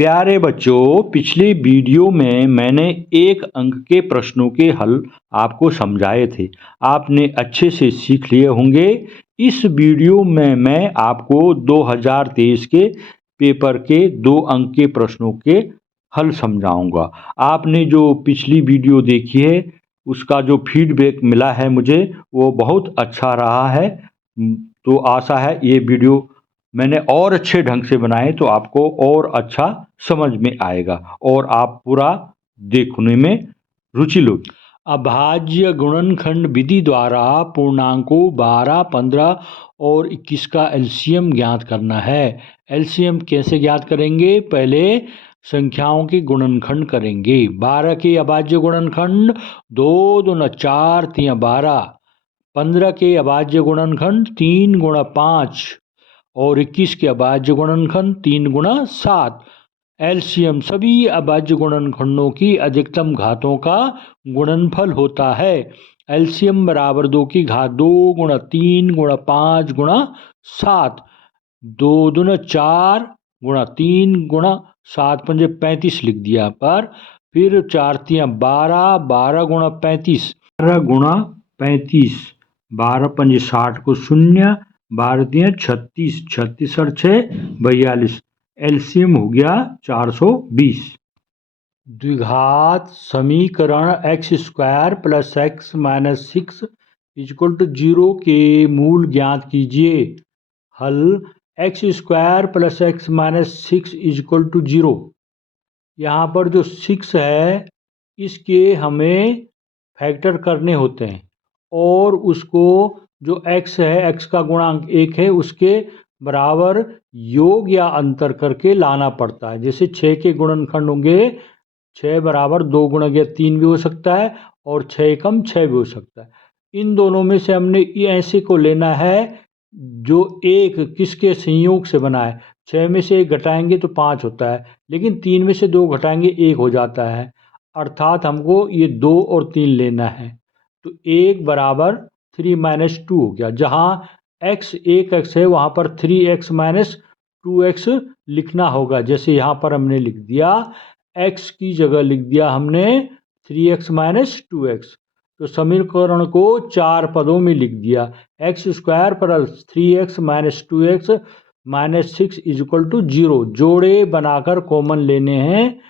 प्यारे बच्चों, पिछले वीडियो में मैंने एक अंक के प्रश्नों के हल आपको समझाए थे। आपने अच्छे से सीख लिए होंगे। इस वीडियो में मैं आपको 2023 के पेपर के 2 अंक के प्रश्नों के हल समझाऊंगा। आपने जो पिछली वीडियो देखी है उसका जो फीडबैक मिला है मुझे वो बहुत अच्छा रहा है। तो आशा है ये वीडियो मैंने और अच्छे ढंग से बनाए तो आपको और अच्छा समझ में आएगा और आप पूरा देखने में रुचि लोगे। अभाज्य गुणनखंड विधि द्वारा पूर्णांकों 12, 15 और 21 का एलसीएम ज्ञात करना है। एलसीएम कैसे ज्ञात करेंगे? पहले संख्याओं के गुणनखंड करेंगे। 12 के अभाज्य गुणनखंड 2 दूना 4 3 12। 15 के अभाज्य गुणनखंड 3 गुणा 5 और 21 के अभाज्य गुणनखंड 3 गुणा 7। एलसीएम सभी अभाज्य गुणनखंडों की अधिकतम घातों का गुणनफल होता है। एलसीएम बराबर 2 की घात 2 गुणा 3 गुणा 5 गुणा 7। 2 दूना 4 गुणा 3 गुणा 7 पंजे 35 लिख दिया पर। फिर 4 तिया 12, 12 गुणा 35, 12 गुणा 35, 12 पंजे 60 को 0, 12 तिया 36, 36 और 6 42। एलसीएम हो गया 420। द्विघात समीकरण x square plus x minus 6 equal to 0 के मूल ज्ञात कीजिए। हल x square plus x minus 6 equal to 0। यहाँ पर जो 6 है इसके हमें फैक्टर करने होते हैं और उसको जो x है, x का गुणांक 1 है, उसके बराबर योग या अंतर करके लाना पड़ता है। जैसे 6 के गुणनखंड होंगे 6 बराबर 2 गुणा 3 भी हो सकता है और 6 कम 6 भी हो सकता है। इन दोनों में से हमने ऐसे को लेना है जो एक किसके संयोग से बना है। 6 में से 1 घटाएंगे तो 5 होता है, लेकिन 3 में से 2 घटाएंगे 1 हो जाता है। अर्थात हमको ये 2 और 3 लेना है। तो 1 बराबर 3 माइनस 2 हो गया। जहाँ x 1x है वहाँ पर 3x माइनस 2x लिखना होगा। जैसे यहाँ पर हमने लिख दिया, x की जगह लिख दिया हमने 3x माइनस 2x। तो समीकरण को 4 पदों में लिख दिया। X square plus 3x minus 2x minus 6 equal to 0। जोड़े बनाकर कॉमन लेने हैं।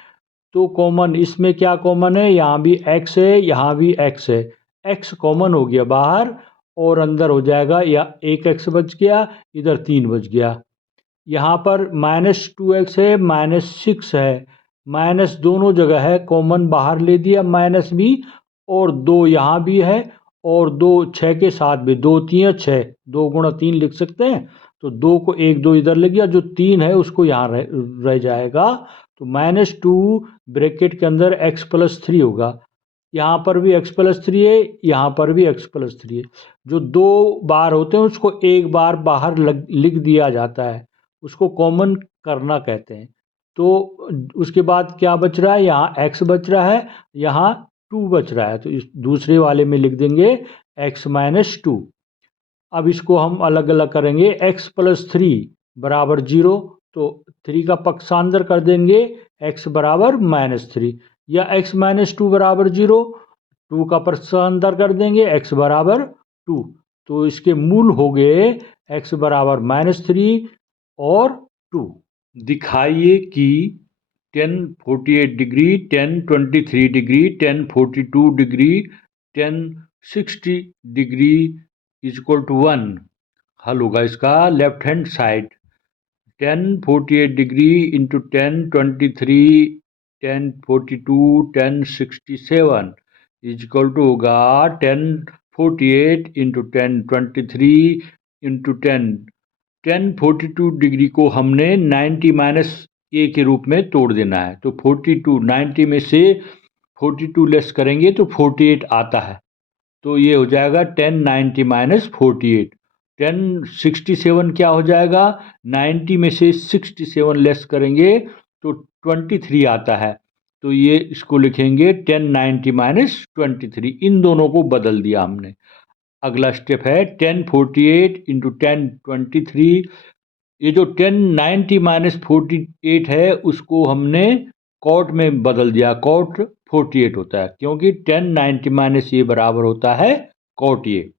तो कॉमन इसमें क्या कॉमन है? यहाँ भी x है, यहाँ भी x है। x कॉमन हो गया बाहर और अंदर हो जाएगा, या 1x बच गया, इधर 3 बच गया। यहाँ पर माइनस 2x है, माइनस 6 है, माइनस दोनों जगह है, कॉमन बाहर ले दिया माइनस भी, और 2 यहाँ भी है और 2 6 के साथ भी, 2 3 6, 2 गुणा 3 लिख सकते हैं। तो 2 को 1 2 इधर ले गया, जो 3 है उसको यहाँ रह जाएगा। तो माइनस 2 ब्रैकेट के अंदर x प्लस 3 होगा। यहाँ पर भी x प्लस 3 है, यहाँ पर भी x प्लस 3 है। जो 2 बार होते हैं उसको एक बार बाहर लिख दिया जाता है, उसको कॉमन करना कहते हैं। तो उसके बाद क्या बच रहा है? यहाँ x बच रहा है, यहाँ 2 बच रहा है। तो इस दूसरे वाले में लिख देंगे x माइनस 2। अब इसको हम अलग अलग करेंगे। x प्लस 3 बराबर 0, तो 3 का पक्षांतर कर देंगे, x बराबर माइनस 3, या x माइनस 2 बराबर 0, 2 का पक्षांतर कर देंगे, x बराबर 2। तो इसके मूल हो गए x बराबर माइनस 3 और 2। दिखाइए कि 1048 degree, 1023 degree, 1042 degree, 1060 degree equal to 1। हल होगा इसका left hand side. 1048 degree into 1023, 1042, 1067 equal to होगा 1048 इंटू 1023 इंटू 1042 डिग्री को हमने 90 माइनस ए के रूप में तोड़ देना है। तो 42, 90 में से 42 लेस करेंगे तो 48 आता है। तो ये हो जाएगा 1090 माइनस 48। 1067 क्या हो जाएगा? 90 में से 67 लेस करेंगे तो 23 आता है। तो ये इसको लिखेंगे 1090 माइनस 23। इन दोनों को बदल दिया हमने। अगला स्टेप है 1048 इंटू 1023 ये जो 1090 - 48 है उसको हमने कॉट में बदल दिया, कॉट 48 होता है, क्योंकि 1090 - ये बराबर होता है कॉट ये।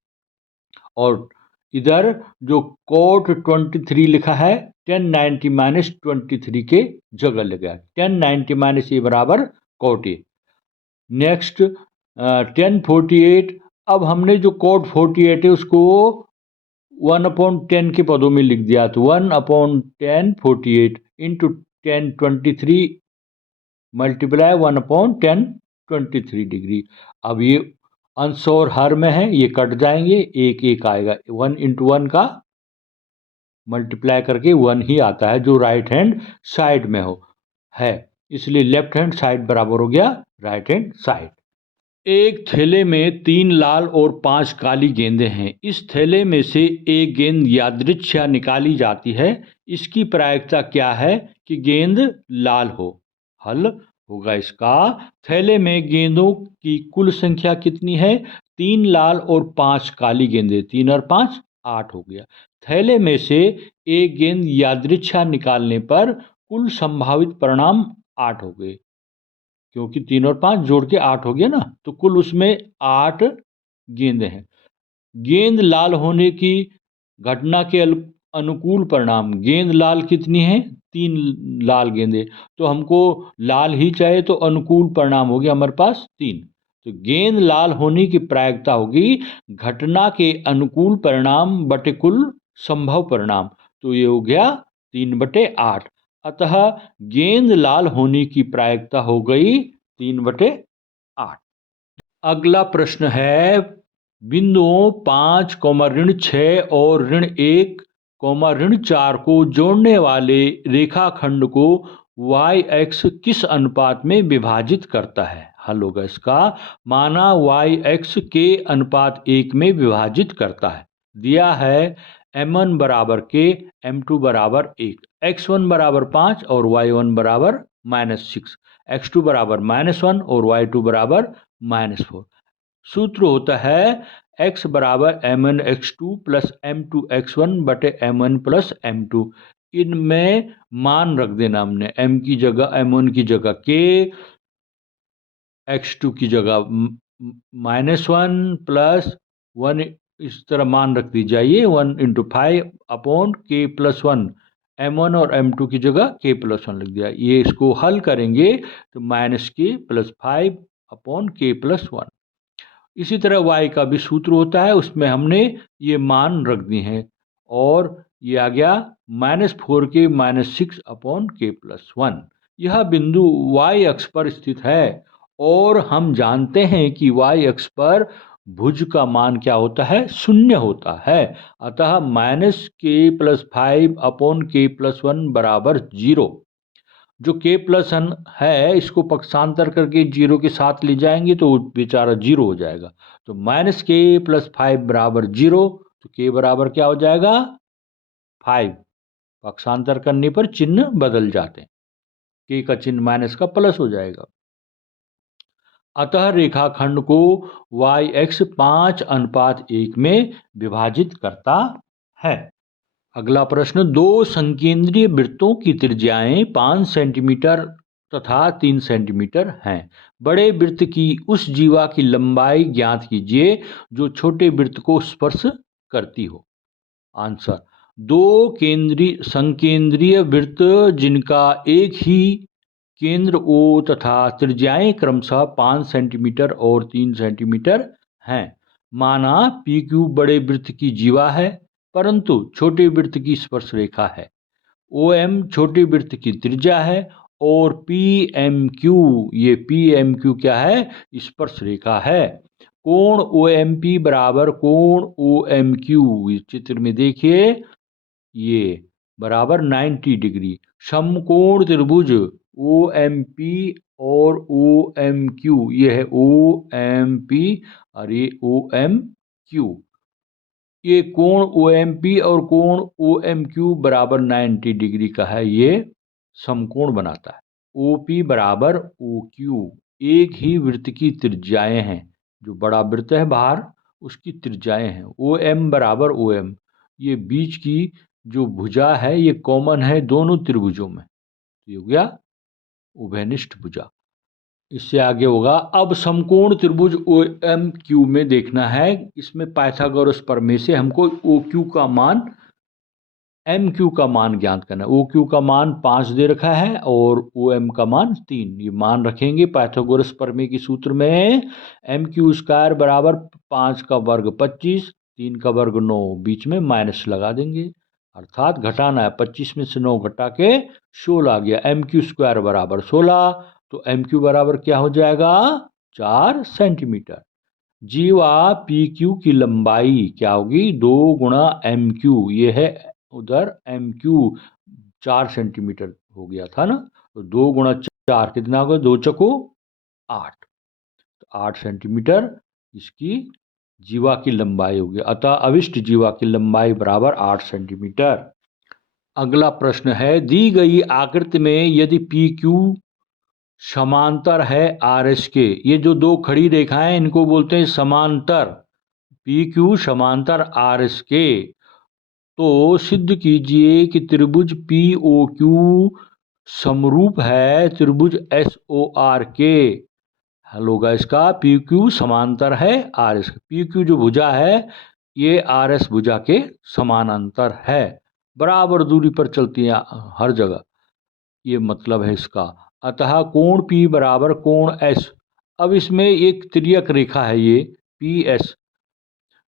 और इधर जो कॉट 23 लिखा है 1090 - 23 के जगह लगा, 1090 - ये बराबर कॉट ए। नेक्स्ट 1048, अब हमने जो कॉट 48 है उसको 1/10 के पदों में लिख दिया, तो 1/10 48 इंटू 1023 मल्टीप्लाई 1/10 23 डिग्री। अब ये अंश और हर में है, ये कट जाएंगे, एक एक आएगा, 1 इंटू 1 का मल्टीप्लाई करके 1 ही आता है जो राइट हैंड साइड में हो है, इसलिए लेफ्ट हैंड साइड बराबर हो गया राइट हैंड साइड। एक थैले में 3 लाल और 5 काली गेंदें हैं। इस थैले में से एक गेंद यादृच्छा निकाली जाती है। इसकी प्रायिकता क्या है कि गेंद लाल हो? हल होगा इसका, थैले में गेंदों की कुल संख्या कितनी है? 3 लाल और 5 काली गेंदें, 3 और 5 8 हो गया। थैले में से एक गेंद यादृच्छा निकालने पर कुल संभावित परिणाम 8 हो गए, क्योंकि 3 और 5 जोड़ के 8 हो गया ना, तो कुल उसमें 8 गेंदें हैं। गेंद लाल होने की घटना के अनुकूल परिणाम, गेंद लाल कितनी है? 3 लाल गेंदें, तो हमको लाल ही चाहिए, तो अनुकूल परिणाम हो गया हमारे पास 3। तो गेंद लाल होने की प्रायिकता होगी घटना के अनुकूल परिणाम बटे कुल संभव परिणाम, तो ये हो गया 3/8। अतः गेंद लाल होने की प्रायिकता हो गई 3/8। अगला प्रश्न है, बिंदुओं 5, ऋण 6 और ऋण 1, ऋण 4 को जोड़ने वाले रेखाखंड को y x किस अनुपात में विभाजित करता है? हल होगा इसका, माना y x के अनुपात 1 में विभाजित करता है। दिया है m1 बराबर k, m2 बराबर 1, x1 बराबर 5 और y1 बराबर -6, x2 बराबर -1 और y2 बराबर -4। सूत्र होता है x बराबर m1 x2 plus m2 x1 बटे m1 प्लस m2। इनमें मान रख देना हमने, m की जगह m1 की जगह k, x2 की जगह -1 प्लस 1, इस तरह मान रख दी जाइए, 1 इंटू 5/k+1, m1 और m2 की जगह k+1 लिख दिया। ये इसको हल करेंगे तो -k + 5/k+1। इसी तरह y का भी सूत्र होता है, उसमें हमने ये मान रख दी हैं, और ये आ गया -4k - 6/k+1। यह बिंदु y अक्ष पर स्थित है, और हम जानते हैं कि y अक्ष पर भुज का मान क्या होता है? 0 होता है। अतः -k + 5/k+1 बराबर 0। जो k+1 है इसको पक्षांतर करके 0 के साथ ले जाएंगे तो बेचारा 0 हो जाएगा, तो -k + 5 बराबर 0, तो k बराबर क्या हो जाएगा? 5। पक्षांतर करने पर चिन्ह बदल जाते हैं, k का चिन्ह माइनस का प्लस हो जाएगा। अतः रेखाखंड को y x 5:1 में विभाजित करता है। अगला प्रश्न, दो संकेंद्रीय वृत्तों की त्रिज्याएं 5 सेंटीमीटर तथा 3 सेंटीमीटर हैं। बड़े वृत्त की उस जीवा की लंबाई ज्ञात कीजिए जो छोटे वृत्त को स्पर्श करती हो। आंसर, दो संकेंद्रीय वृत्त जिनका एक ही केंद्र O तथा त्रिज्याएं क्रमशः 5 सेंटीमीटर और 3 सेंटीमीटर हैं। माना PQ बड़े वृत्त की जीवा है, परंतु छोटे वृत्त की स्पर्श रेखा है। OM छोटे वृत्त की त्रिज्या है, और PMQ, ये PMQ क्या है? स्पर्श रेखा है। कोण OMP बराबर कोण OMQ, इस चित्र में देखिए, ये बराबर 90 डिग्री। समकोण त्रिभुज OMP और OMQ, ये है OMP और ये OMQ, ये कोण OMP और कोण OMQ बराबर 90 डिग्री का है, ये समकोण बनाता है। OP बराबर OQ, एक ही वृत्त की त्रिज्याएं हैं, जो बड़ा वृत्त है बाहर उसकी त्रिज्याएं हैं। OM बराबर OM, ये बीच की जो भुजा है ये कॉमन है दोनों त्रिभुजों में, तो ये हो गया उभयनिष्ठ भुजा। इससे आगे होगा, अब समकोण त्रिभुज ओ एम क्यू में देखना है। इसमें पाइथागोरस प्रमेय से हमको ओ क्यू का मान एम क्यू का मान ज्ञात करना है। ओ क्यू का मान 5 दे रखा है और ओ एम का मान 3। ये मान रखेंगे पाइथागोरस प्रमेय के सूत्र में। एम क्यू स्क्वायर बराबर 5 का वर्ग 25, 3 का वर्ग 9, बीच में माइनस लगा देंगे, अर्थात घटाना है। 25 में से 9 घटा के 16 आ गया। एम क्यू स्क्वायर बराबर 16, तो एम क्यू बराबर क्या हो जाएगा 4 सेंटीमीटर। जीवा पी क्यू की लंबाई क्या होगी 2 गुणा एम क्यू, ये है उधर एम क्यू 4 सेंटीमीटर हो गया था ना, तो 2 गुणा 4 कितना होगा, 2 चको 8, तो 8 सेंटीमीटर इसकी जीवा की लंबाई होगी। अतः अविष्ट जीवा की लंबाई बराबर 8 सेंटीमीटर। अगला प्रश्न है, दी गई आकृति में यदि पी क्यू समांतर है आर एस के, ये जो दो खड़ी रेखाएं इनको बोलते हैं समांतर, पी क्यू समांतर आर एस के, तो सिद्ध कीजिए कि त्रिभुज पी ओ क्यू समरूप है त्रिभुज एस ओ आर के। हल होगा इसका, पी क्यू समांतर है आर एस, पी क्यू जो भुजा है ये आर एस भुजा के समानांतर है, बराबर दूरी पर चलती है हर जगह, ये मतलब है इसका। अतः कोण P बराबर कोण S। अब इसमें एक तिर्यक रेखा है ये पी एस,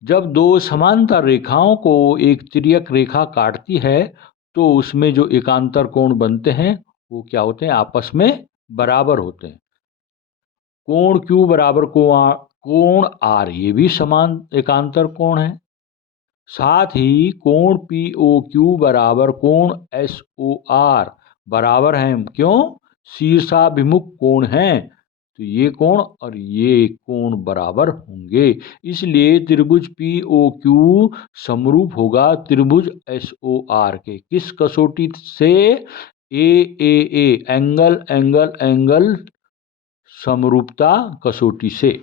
जब दो समांतर रेखाओं को एक तिर्यक रेखा काटती है तो उसमें जो एकांतर कोण बनते हैं वो क्या होते हैं, आपस में बराबर होते हैं। कोण Q बराबर कोण R, ये भी समान एकांतर कोण है। साथ ही कोण पी ओ क्यू बराबर कोण एस ओ आर बराबर हैं, क्यों, शीर्षाभिमुख कोण हैं, तो ये कोण और ये कोण बराबर होंगे। इसलिए त्रिभुज पी ओ क्यू समरूप होगा त्रिभुज एस ओ आर के। किस कसौटी से, ए एंगल एंगल एंगल समरूपता कसौटी से।